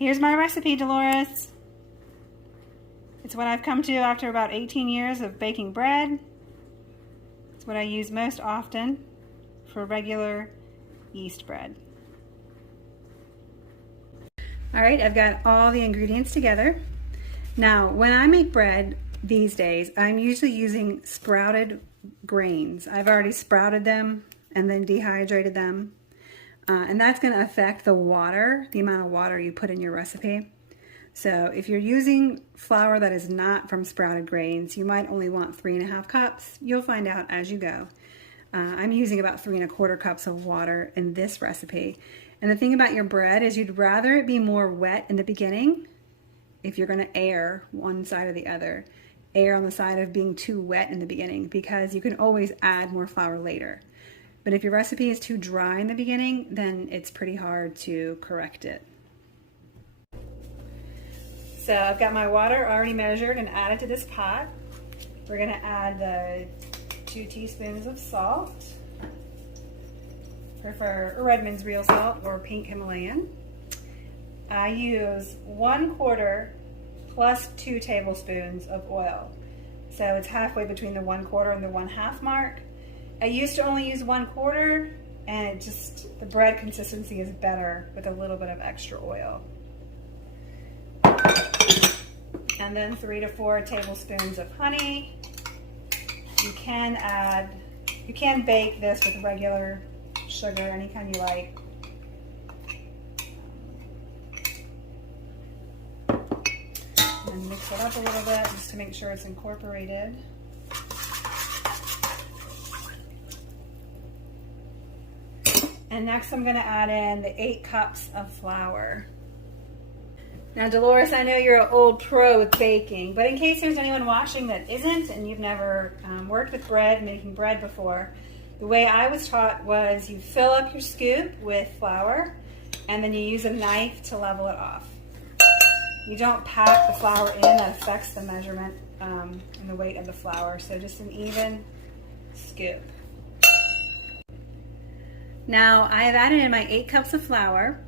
Here's my recipe, Dolores. It's what I've come to after about 18 years of baking bread. It's what I use most often for regular yeast bread. All right, I've got all the ingredients together. Now, when I make bread these days, I'm usually using sprouted grains. I've already sprouted them and then dehydrated them. And that's going to affect the water, the amount of water you put in your recipe. So if you're using flour that is not from sprouted grains, you might only want 3.5 cups. You'll find out as you go. I'm using about 3¼ cups of water in this recipe. And the thing about your bread is you'd rather it be more wet in the beginning if you're going to air one side or the other. Air on the side of being too wet in the beginning, because you can always add more flour later. But if your recipe is too dry in the beginning, then it's pretty hard to correct it. So I've got my water already measured and added to this pot. We're going to add the 2 teaspoons of salt. Prefer Redmond's real salt or pink Himalayan. I use 1/4 plus 2 tablespoons of oil. So it's halfway between the 1/4 and the 1/2 mark. I used to only use 1/4, and the bread consistency is better with a little bit of extra oil. And then 3 to 4 tablespoons of honey. You can bake this with regular sugar, any kind you like. And then mix it up a little bit just to make sure it's incorporated. And next I'm going to add in the 8 cups of flour. Now Dolores, I know you're an old pro with baking, but in case there's anyone watching that isn't and you've never worked with bread, making bread before, the way I was taught was you fill up your scoop with flour and then you use a knife to level it off. You don't pack the flour in, that affects the measurement and the weight of the flour, so just an even scoop. Now I've added in my 8 cups of flour,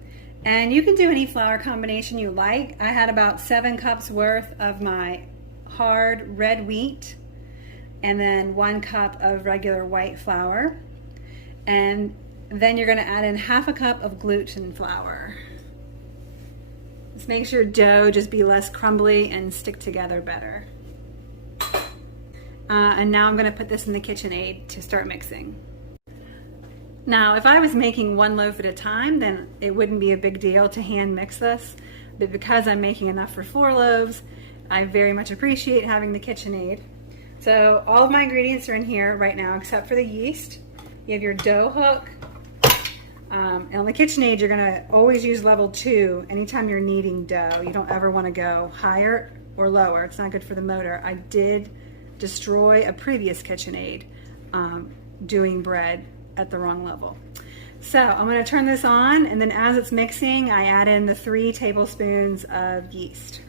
and you can do any flour combination you like. I had about 7 cups worth of my hard red wheat, and then 1 cup of regular white flour. And then you're gonna add in 1/2 cup of gluten flour. This makes your dough just be less crumbly and stick together better. And now I'm gonna put this in the KitchenAid to start mixing. Now, if I was making 1 loaf at a time, then it wouldn't be a big deal to hand mix this. But because I'm making enough for 4 loaves, I very much appreciate having the KitchenAid. So all of my ingredients are in here right now except for the yeast. You have your dough hook. And on the KitchenAid, you're gonna always use level 2 anytime you're kneading dough. You don't ever wanna go higher or lower. It's not good for the motor. I did destroy a previous KitchenAid doing bread at the wrong level. So I'm going to turn this on, and then as it's mixing, I add in the 3 tablespoons of yeast.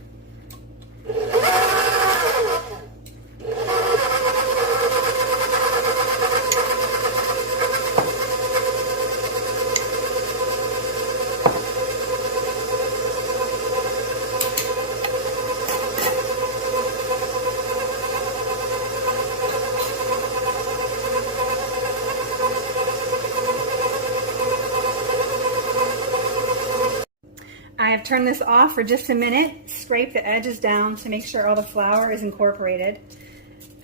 I have turned this off for just a minute, scrape the edges down to make sure all the flour is incorporated.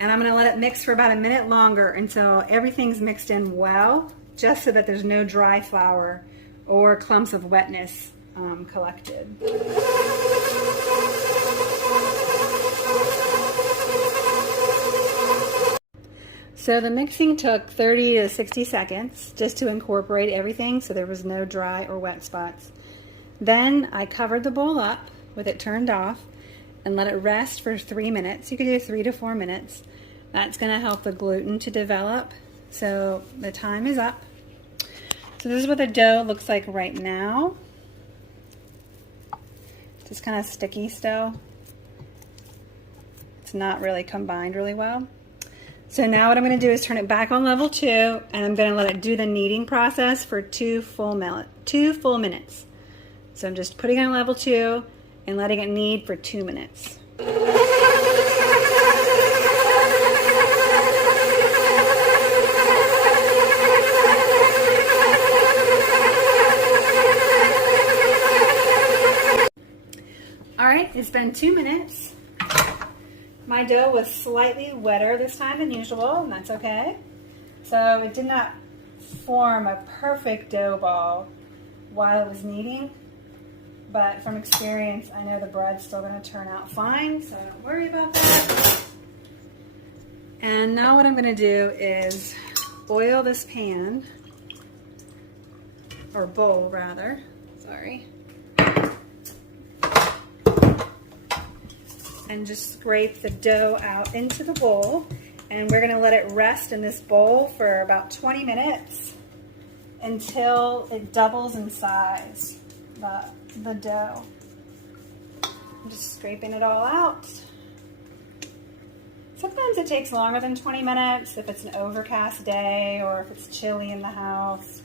And I'm going to let it mix for about a minute longer until everything's mixed in well, just so that there's no dry flour or clumps of wetness collected. So the mixing took 30 to 60 seconds just to incorporate everything so there was no dry or wet spots. Then I covered the bowl up with it turned off and let it rest for 3 minutes. You could do 3 to 4 minutes. That's going to help the gluten to develop. So the time is up. So this is what the dough looks like right now. Just kind of sticky still. It's not really combined really well. So now what I'm going to do is turn it back on level 2, and I'm going to let it do the kneading process for 2 full minutes. So I'm just putting it on level 2 and letting it knead for 2 minutes. All right, it's been 2 minutes. My dough was slightly wetter this time than usual, and that's okay. So it did not form a perfect dough ball while it was kneading, but from experience, I know the bread's still going to turn out fine, so don't worry about that. And now what I'm going to do is oil this pan, or bowl rather, sorry. And just scrape the dough out into the bowl. And we're gonna let it rest in this bowl for about 20 minutes until it doubles in size, the dough. I'm just scraping it all out. Sometimes it takes longer than 20 minutes if it's an overcast day or if it's chilly in the house.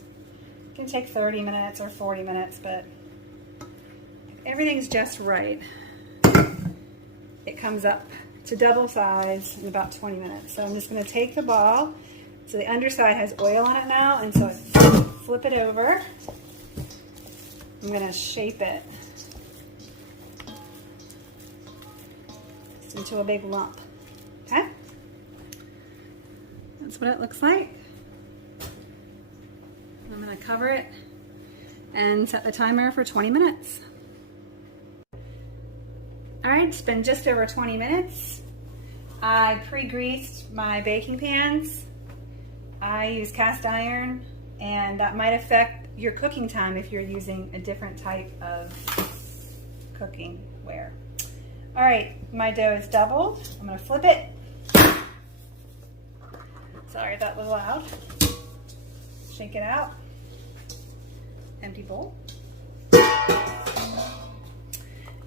It can take 30 minutes or 40 minutes, but if everything's just right, it comes up to double size in about 20 minutes. So I'm just going to take the ball. So the underside has oil on it now, and so I flip it over. I'm going to shape it just into a big lump. Okay? That's what it looks like. I'm going to cover it and set the timer for 20 minutes. All right, it's been just over 20 minutes. I pre-greased my baking pans. I use cast iron, and that might affect your cooking time if you're using a different type of cooking ware. All right, my dough is doubled. I'm gonna flip it. Sorry, that was loud. Shake it out. Empty bowl.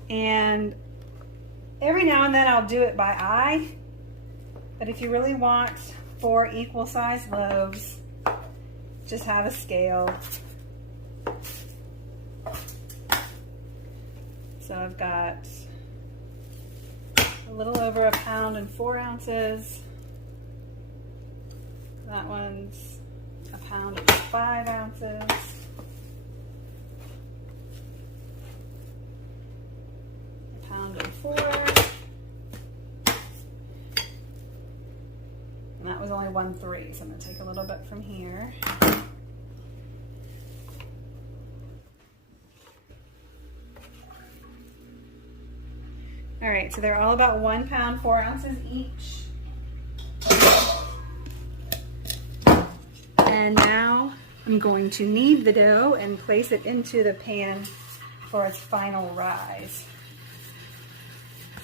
And every now and then I'll do it by eye, but if you really want 4 equal sized loaves, just have a scale. So I've got a little over 1 pound and 4 ounces. That one's 1 pound and 5 ounces. Pound and 4, and that was only 1/3, so I'm going to take a little bit from here. All right, so they're all about 1 pound 4 ounces each. And now I'm going to knead the dough and place it into the pan for its final rise.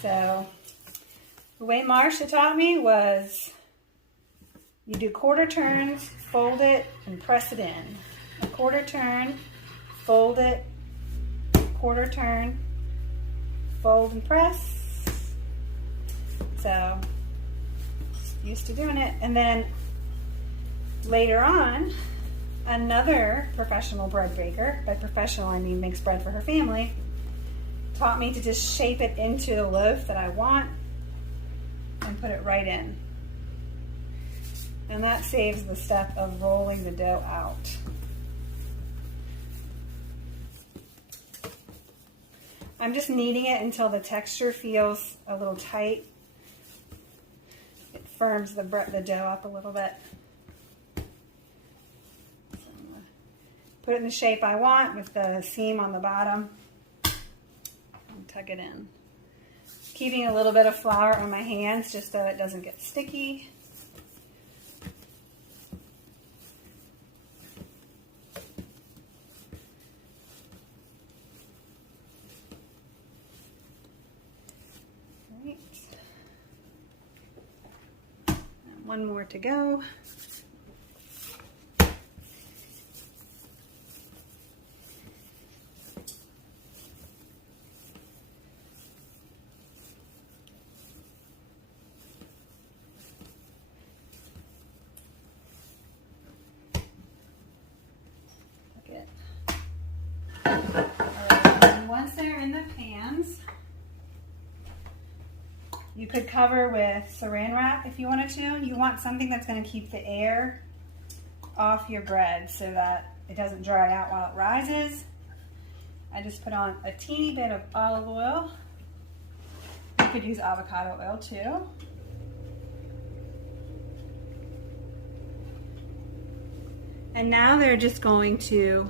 So the way Marcia taught me was you do quarter turns, fold it, and press it in. A quarter turn, fold it, quarter turn, fold and press. So used to doing it. And then later on, another professional bread baker, by professional I mean makes bread for her family, taught me to just shape it into the loaf that I want and put it right in. And that saves the step of rolling the dough out. I'm just kneading it until the texture feels a little tight. It firms the dough up a little bit. So I'm gonna put it in the shape I want with the seam on the bottom. Tuck it in. Keeping a little bit of flour on my hands just so it doesn't get sticky. Right. And one more to go. could cover with saran wrap if you wanted to. You want something that's going to keep the air off your bread so that it doesn't dry out while it rises. I just put on a teeny bit of olive oil. You could use avocado oil too. And now they're just going to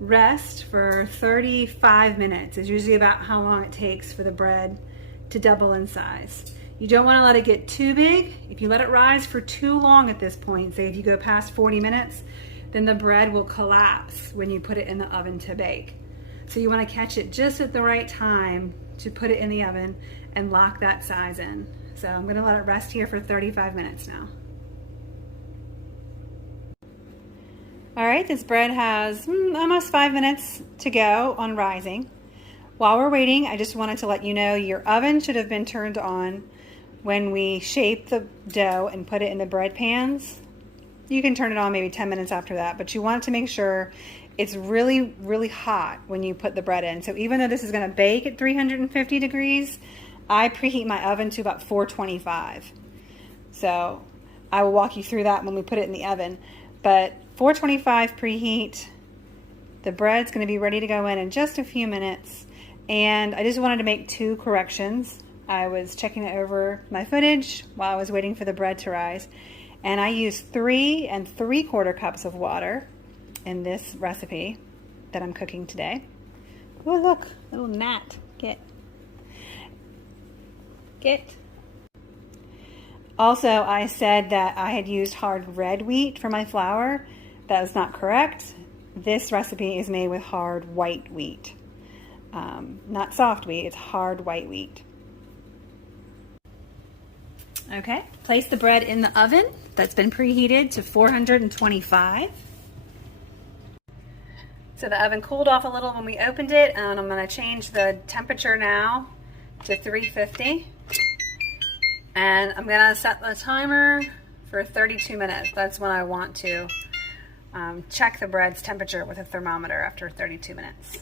rest for 35 minutes. Is usually about how long it takes for the bread to double in size. You don't want to let it get too big. If you let it rise for too long at this point, say if you go past 40 minutes, then the bread will collapse when you put it in the oven to bake. So you want to catch it just at the right time to put it in the oven and lock that size in. So I'm going to let it rest here for 35 minutes now. All right, this bread has almost 5 minutes to go on rising. While we're waiting, I just wanted to let you know your oven should have been turned on when we shape the dough and put it in the bread pans. You can turn it on maybe 10 minutes after that, but you want to make sure it's really, really hot when you put the bread in. So even though this is going to bake at 350 degrees, I preheat my oven to about 425. So I will walk you through that when we put it in the oven. But 425 preheat, the bread's going to be ready to go in just a few minutes. And I just wanted to make 2 corrections. I was checking over my footage while I was waiting for the bread to rise. And I used 3 3/4 cups of water in this recipe that I'm cooking today. Oh, look, little gnat. Get. Also, I said that I had used hard red wheat for my flour. That is not correct. This recipe is made with hard white wheat. Not soft wheat, it's hard white wheat. Okay, place the bread in the oven that's been preheated to 425. So the oven cooled off a little when we opened it, and I'm going to change the temperature now to 350. And I'm going to set the timer for 32 minutes. That's when I want to check the bread's temperature with a thermometer after 32 minutes.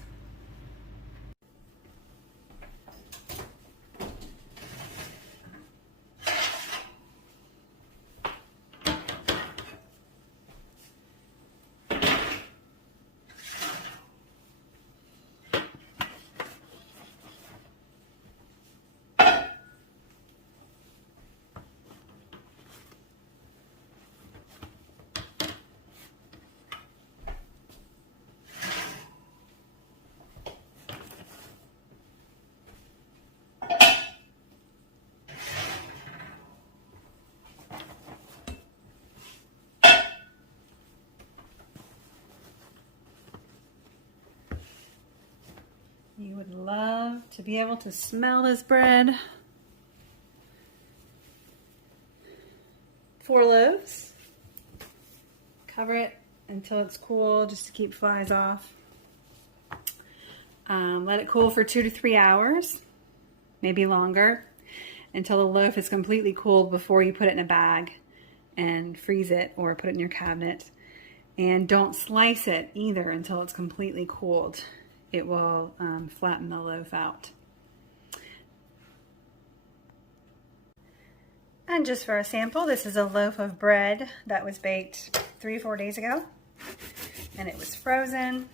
You would love to be able to smell this bread. 4 loaves. Cover it until it's cool, just to keep flies off. Let it cool for 2 to 3 hours, maybe longer, until the loaf is completely cooled before you put it in a bag and freeze it or put it in your cabinet. And don't slice it either until it's completely cooled. It will flatten the loaf out. And just for a sample, this is a loaf of bread that was baked 3 or 4 days ago. And it was frozen.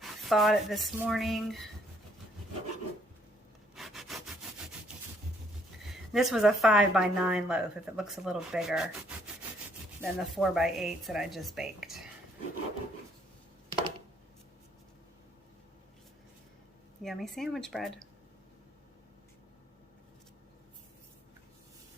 Thawed it this morning. This was a 5 by 9 loaf, if it looks a little bigger than the 4 by 8s that I just baked. Yummy sandwich bread.